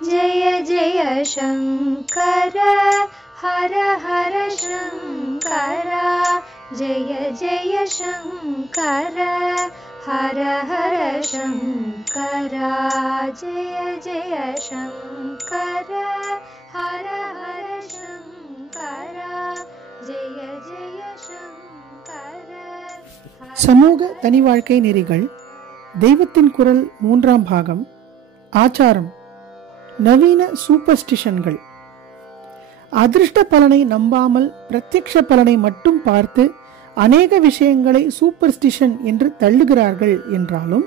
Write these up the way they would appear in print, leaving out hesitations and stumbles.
जय जय शंकर हर हर शंकर जय जय शंकर हर हर शंकर जय जय शंकर हर हर शंकर जय जय शंकर. சமூக தனி வாழ்க்கை நெறிகள், தெய்வத்தின் குரல் 3ஆம் பாகம். ஆச்சாரம், நவீன சூப்பர்ஸ்டிஷன்கள். அதிர்ஷ்ட பலனை நம்பாமல் பிரத்யக்ஷ பலனை மட்டும் பார்த்து அநேக விஷயங்களை சூப்பர்ஸ்டிஷன் என்று தள்ளுகிறார்கள் என்றாலும்,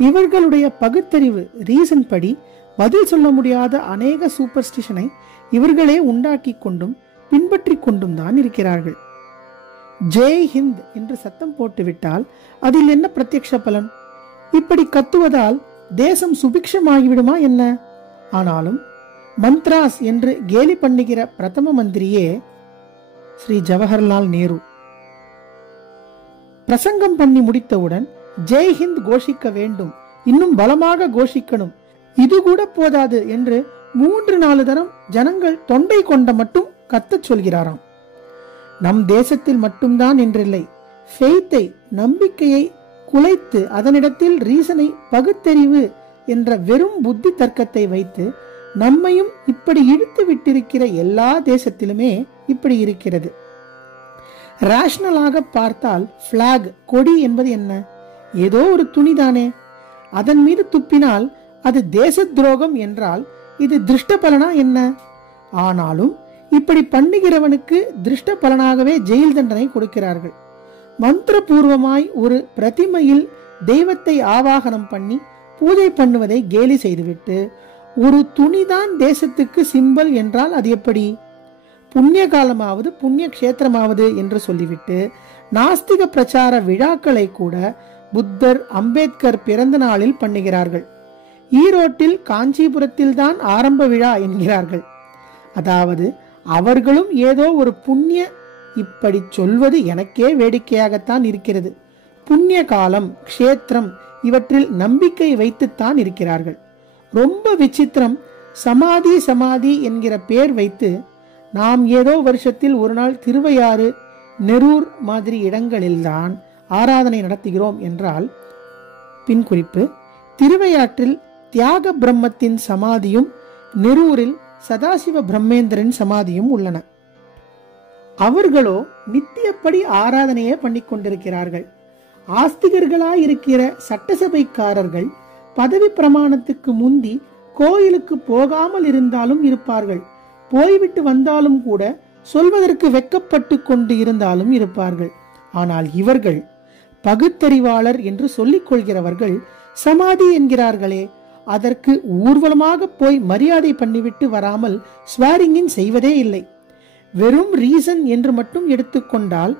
இவர்களுடைய பகுத்தறிவு ரீசன் படி பதில் சொல்ல முடியாத அநேக சூப்பர்ஸ்டிஷனை இவர்களே உண்டாக்கி கொண்டும் பின்பற்றி கொண்டும் தான் இருக்கிறார்கள். ஜெய் ஹிந்த் என்று சத்தம் போட்டுவிட்டால் அதில் என்ன பிரத்யக்ஷ பலன்? இப்படி கத்துவதால் தேசம் சுபிக்ஷமாகிவிடுமா என்ன? ஆனாலும் மந்த்ராஸ் என்று கேலி பண்ணுகிற பிரதம மந்திரியே ஸ்ரீ ஜவஹர்லால் நேரு பிரசங்கம் பண்ணி முடித்தவுடன் ஜெய் ஹிந்த் கோஷிக்க வேண்டும், இன்னும் பலமாக கோஷிக்கணும், இது கூட போதாது என்று 3-4 தரம் ஜனங்கள் தொண்டை கொண்ட மட்டும் கத்தச் சொல்கிறாராம். நம் தேசத்தில் மட்டும்தான் என்றில்லை, ஃபெய்த்தை, நம்பிக்கையை குலைத்து அதனிடத்தில் ரீசனை, பகுத்தறிவு என்ற வெறும் புத்தி தர்க்கத்தை வைத்து நம்மையும் இப்படி இழுத்து விட்டிருக்கிற எல்லா தேசத்திலுமே இப்படி இருக்கிறது. ரேஷனலாக பார்த்தால் பிளாக், கொடி என்பது என்ன? ஏதோ ஒரு துணிதானே. அதன் மீது துப்பினால் அது தேச துரோகம் என்றால் இது திருஷ்ட பலனா என்ன? ஆனாலும் இப்படி பண்ணுகிறவனுக்கு திருஷ்ட பலனாகவே ஜெயில் தண்டனை கொடுக்கிறார்கள். மந்திரபூர்வமாய் ஒரு பிரதிமையில் தெய்வத்தை ஆவாகனம் பண்ணி பூஜை பண்ணுவதை கேலி செய்துவிட்டு, ஒரு துணிதான் தேசத்துக்கு சிம்பல் என்றால் அது எப்படி? புண்ணிய காலமாவது புண்ணிய கஷேத்திரமாவது என்று சொல்லிவிட்டு நாஸ்திக பிரச்சார விழாக்களை கூட புத்தர், அம்பேத்கர் பிறந்த நாளில் பண்ணுகிறார்கள். ஈரோட்டில், காஞ்சிபுரத்தில் தான் ஆரம்ப விழா என்கிறார்கள். அதாவது அவர்களும் ஏதோ ஒரு புண்ணிய, இப்படி சொல்வது எனக்கே வேடிக்கையாகத்தான் இருக்கிறது. புண்ணிய காலம், க்ஷேத்திரம் இவற்றில் நம்பிக்கை வைத்துத்தான் இருக்கிறார்கள். ரொம்ப விசித்திரம். சமாதி சமாதி என்கிற பேர் வைத்து நாம் ஏதோ வருஷத்தில் ஒரு நாள் திருவையாறு, நெரூர் மாதிரி இடங்களில்தான் ஆராதனை நடத்துகிறோம் என்றால், பின் குறிப்பு, திருவையாற்றில் தியாக பிரம்மத்தின் சமாதியும் நெரூரில் சதாசிவ பிரம்மேந்திரன் சமாதியும் உள்ளன. அவர்களோ நித்தியப்படி ஆராதனையே பண்ணி கொண்டிருக்கிறார்கள். ஆஸ்திகர்களாயிருக்கிற சட்டசபைக்காரர்கள் பதவி பிரமாணத்துக்கு முந்தி கோயிலுக்கு போகாமல் இருந்தாலும் இருப்பார்கள். போய்விட்டு வந்தாலும் கூட சொல்வதற்கு வெக்கப்பட்டு கொண்டு இருந்தாலும் இருப்பார்கள். ஆனால் இவர்கள் பகுத்தறிவாளர் என்று சொல்லிக் கொள்கிறவர்கள் சமாதி என்கிறார்களே, அதற்கு ஊர்வலமாக போய் மரியாதை பண்ணிவிட்டு வராமல் ஸ்வாரிங்கின் செய்வதே இல்லை. வெறும் ரீசன் என்று மட்டும் எடுத்துக்கொண்டால்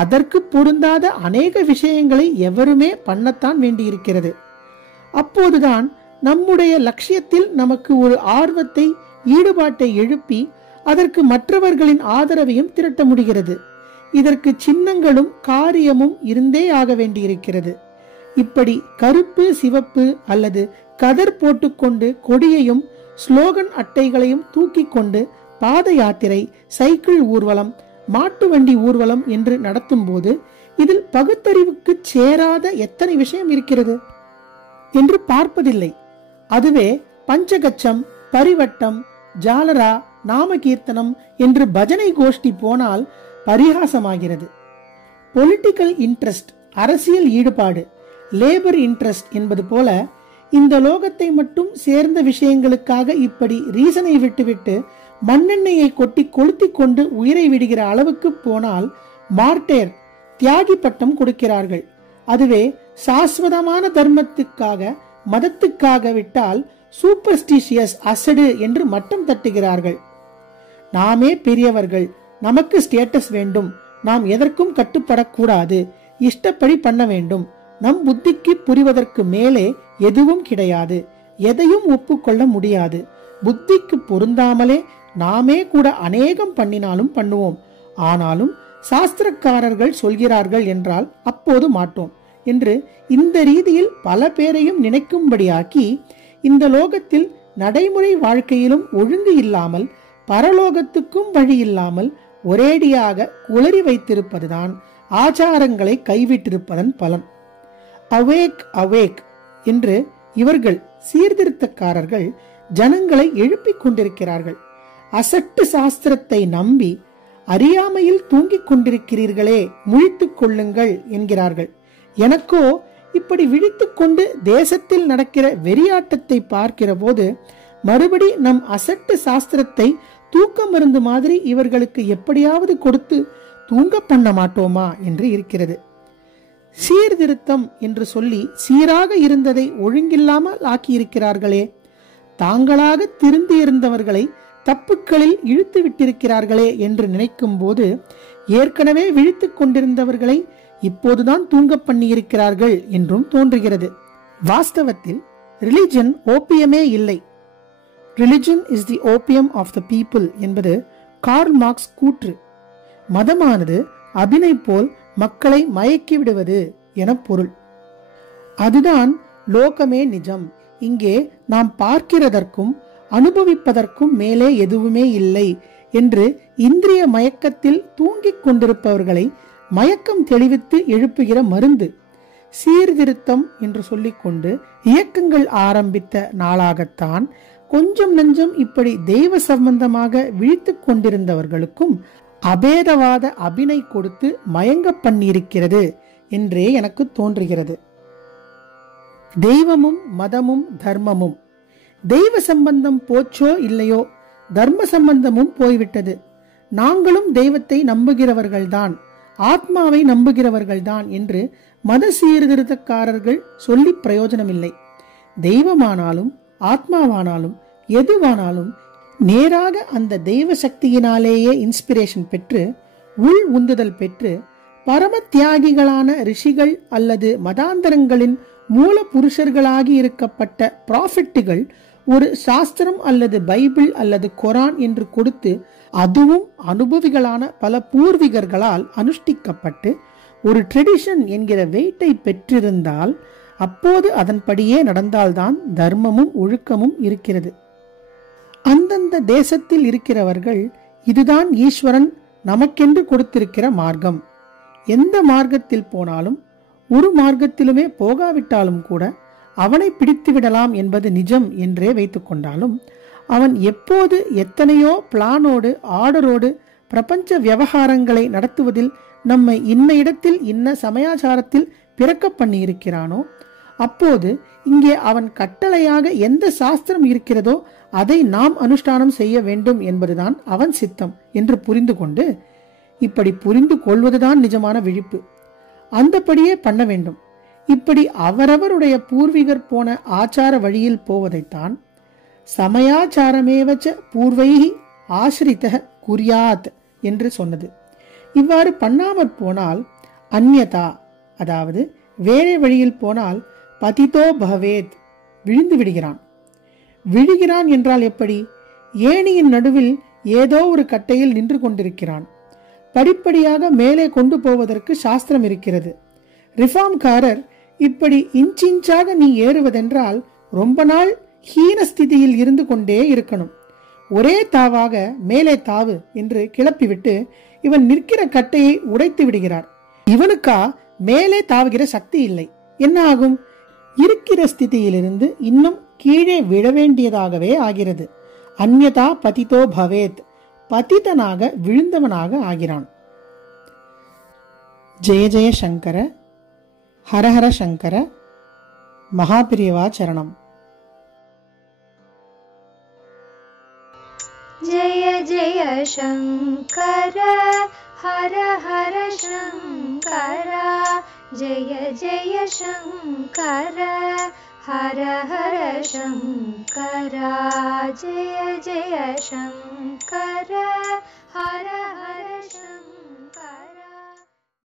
அதற்கு பொருந்தாத அநேக விஷயங்களை எவருமே பண்ணத்தான் வேண்டியிருக்கிறது. அப்போதுதான் நம்முடைய லட்சியத்தில் நமக்கு ஒரு ஆர்வத்தை, ஈடுபாட்டை எழுப்பி அதற்கு மற்றவர்களின் ஆதரவையும் திரட்ட முடிகிறது. இதற்கு சின்னங்களும் காரியமும் இருந்தே ஆக வேண்டியிருக்கிறது. இப்படி கருப்பு, சிவப்பு அல்லது கதர் போட்டுக்கொண்டு கொடியையும் ஸ்லோகன் அட்டைகளையும் தூக்கி கொண்டு பாத யாத்திரை, சைக்கிள் ஊர்வலம், மாட்டு வண்டி ஊர்வலம் என்று நடத்தும் போது இதில் பகுத்தறிவுக்கு சேராத எத்தனை விஷயம் இருக்கிறது என்று பார்ப்பதில்லை. அதுவே பஞ்சகச்சம், பரிவட்டம், ஜாலரா, நாமகீர்த்தனம் என்று பஜனை கோஷ்டி போனால் பரிகாசமாகிறது. பொலிட்டிக்கல் இன்ட்ரெஸ்ட், அரசியல் ஈடுபாடு, லேபர் இன்ட்ரெஸ்ட் என்பது போல இந்த லோகத்தை மட்டும் சேர்ந்த விஷயங்களுக்காக இப்படி ரீசனை விட்டுவிட்டு மண்ணெண்ணெயை கொட்டி கொளுத்தி கொண்டு உயிரை விடுகிற அளவுக்கு போனால் மார்டேர், தியாகி பட்டம் கொடுக்கிறார்கள். அதுவே சாஸ்வதமான தர்மத்துக்காக, மதத்துக்காக விட்டால் சூப்பர்ஸ்டிஷியஸ், அசடு என்று மட்டம் தட்டுகிறார்கள். நாமே பெரியவர்கள், நமக்கு ஸ்டேட்டஸ் வேண்டும், நாம் எதற்கும் கட்டுப்படக்கூடாது, இஷ்டப்படி பண்ண வேண்டும், நம் புத்திக்கு புரிவதற்கு மேலே எதுவும் கிடையாது, எதையும் ஒப்புக்கொள்ள முடியாது, புத்திக்கு பொருந்தாமலே நாமே கூட அநேகம் பண்ணினாலும் பண்ணுவோம், ஆனாலும் சாஸ்திரக்காரர்கள் சொல்கிறார்கள் என்றால் அப்போது மாட்டோம் என்று இந்த ரீதியில் பல பேரையும் நினைக்கும்படியாக்கி இந்த லோகத்தில் நடைமுறை வாழ்க்கையிலும் ஒழுங்கு இல்லாமல் பரலோகத்துக்கும் வழி இல்லாமல் ஒரேடியாக குளறி வைத்திருப்பதுதான் ஆச்சாரங்களை கைவிட்டிருப்பதன் பலன். அவேக் அவேக் என்று இவர்கள் சீர்திருத்தக்காரர்கள் ஜனங்களை எழுப்பிக் கொண்டிருக்கிறார்கள். அசட்டு சாஸ்திரத்தை நம்பி அறியாமையில் தூங்கிக் கொண்டிருக்கிறீர்களே, முழித்துக் கொள்ளுங்கள் என்கிறார்கள். எனக்கோ இப்படி விழித்துக் கொண்டு தேசத்தில் நடக்கிற வெறியாட்டத்தை பார்க்கிற போது மறுபடி நம் அசட்டு சாஸ்திரத்தை தூக்க மருந்து மாதிரி இவர்களுக்கு எப்படியாவது கொடுத்து தூங்க பண்ண மாட்டோமா என்று இருக்கிறது. சீர்திருத்தம் என்று சொல்லி சீராக இருந்ததை ஒழுங்கில்லாமல் ஆக்கியிருக்கிறார்களே, தாங்களாக திருந்தி இருந்தவர்களை தப்புக்களில் இழுத்து விட்டிருக்கிறார்களே என்று நினைக்கும் போது ஏற்கனவே விழித்துக் கொண்டிருந்தவர்களை இப்போதுதான் தூங்க பண்ணியிருக்கிறார்கள் என்றும் தோன்றுகிறது. வாஸ்தவத்தில் ரிலிஜன் ஓபியமே இல்லை. Religion is the opium of the people என்பது கார்ல் மார்க்ஸ் கூற்று. மதமானது அபினை போல் மக்களை மயக்கி விடுவது என பொருள். அதுதான் லோகமே நிஜம், இங்கே நாம் பார்க்கிறதற்கும் அனுபவிப்பதற்கும் மேலே எதுவுமே இல்லை என்று இந்திரிய மயக்கத்தில் தூங்கிக் கொண்டிருப்பவர்களை மயக்கம் தெளிவித்து எழுப்புகிற மருந்து. சீர்திருத்தம் என்று சொல்லிக்கொண்டு இயக்கங்கள் ஆரம்பித்த நாளாகத்தான் கொஞ்சம் நஞ்சம் இப்படி தெய்வ சம்பந்தமாக விழித்துக் கொண்டிருந்தவர்களுக்கும் அபேதவாத அபினை கொடுத்து மயங்க பண்ணியிருக்கிறது என்றே எனக்கு தோன்றுகிறது. தெய்வமும் மதமும் தர்மமும், தெய்வ சம்பந்தம் போச்சோ இல்லையோ, தர்ம சம்பந்தமும் போய்விட்டது. நாங்களும் தெய்வத்தை நம்புகிறவர்கள்தான், ஆத்மாவை நம்புகிறவர்கள்தான் என்று மத சீர்திருத்தக்காரர்கள் சொல்லி பிரயோஜனமில்லை. தெய்வமானாலும் ஆத்மாவானாலும் எதுவானாலும் நேராக அந்த தெய்வ சக்தியினாலேயே இன்ஸ்பிரேஷன் பெற்று உள் உந்துதல் பெற்று பரம தியாகிகளான ரிஷிகள் அல்லது மதாந்தரங்களின் மூல புருஷர்களாகி இருக்கப்பட்ட ப்ராஃபிட்டுகள் ஒரு சாஸ்திரம் அல்லது பைபிள் அல்லது குரான் என்று கொடுத்து அதுவும் அனுபவிகளான பல பூர்வீகர்களால் அனுஷ்டிக்கப்பட்டு ஒரு ட்ரெடிஷன் என்கிற வெயிட்டை பெற்றிருந்தால் அப்போது அதன்படியே நடந்தால்தான் தர்மமும் ஒழுக்கமும் இருக்கிறது. அந்தந்த தேசத்தில் இருக்கிறவர்கள் இதுதான் ஈஸ்வரன் நமக்கென்று கொடுத்திருக்கிற மார்க்கம், எந்த மார்க்கத்தில் போனாலும் ஒரு மார்க்கத்திலுமே போகாவிட்டாலும் கூட அவனை பிடித்து விடலாம் என்பது நிஜம் என்றே வைத்துக் கொண்டாலும் அவன் எப்போது எத்தனையோ பிளானோடு ஆர்டரோடு பிரபஞ்ச விவகாரங்களை நடத்துவதில் நம்மை இன்ன இடத்தில் இன்ன சமயாச்சாரத்தில் பிறக்க பண்ணி இருக்கிறானோ அப்போது இங்கே அவன் கட்டளையாக எந்த சாஸ்திரம் இருக்கிறதோ அதை நாம் அனுஷ்டானம் செய்ய வேண்டும் என்பதுதான் அவன் சித்தம் என்று புரிந்து கொண்டு, இப்படி புரிந்து கொள்வதுதான் நிஜமான விழிப்பு, அந்தபடியே பண்ண வேண்டும். இப்படி அவரவருடைய பூர்வீகர் போன ஆச்சார வழியில் போவதைத்தான் சமயாச்சாரமேவச்ச பூர்வைஹி ஆசிரித குர்யாத் என்று சொன்னது. இவ்வாறு பண்ணாமற் போனால் அந்யதா, அதாவது வேறே வழியில் போனால் பதிதோ பவேத், விழுந்து விடுகிறான். விழுகிறான் என்றால் எப்படி? ஏணியின் நடுவில் ஏதோ ஒரு கட்டையில் நின்று கொண்டிருக்கிறான். படிப்படியாக மேலே கொண்டு போவதற்கு சாஸ்திரம் இருக்கிறது. ரிஃபார்ம்காரர் இப்படி இன்ச்சாக நீ ஏறுவதென்றால் ரொம்ப நாள் ஹீனஸ்திதியில் இருந்து கொண்டே இருக்கணும். ஒரே தாவாக மேலே தாவு என்று கிளப்பிவிட்டு இவன் நிற்கிற கட்டையை உடைத்து விடுகிறார். இவனுக்கா மேலே தாவுகிற சக்தி இல்லை. என்ன ஆகும்? இருக்கிற ஸ்திதியிலிருந்து இன்னும் கீழே விழ வேண்டியதாகவே ஆகிறது. அந்யதா பதிதோ பவேத், பதிதனாக விழுந்தவனாக ஆகிறான். ஜெய ஜெய சங்கர, ஹரஹர சங்கர, மகாபிரியவா சரணம். जय जय शंकर, हर हर शंकर, जय जय शंकर, हर हर शंकर, जय जय शंकर, हर हर शंकर.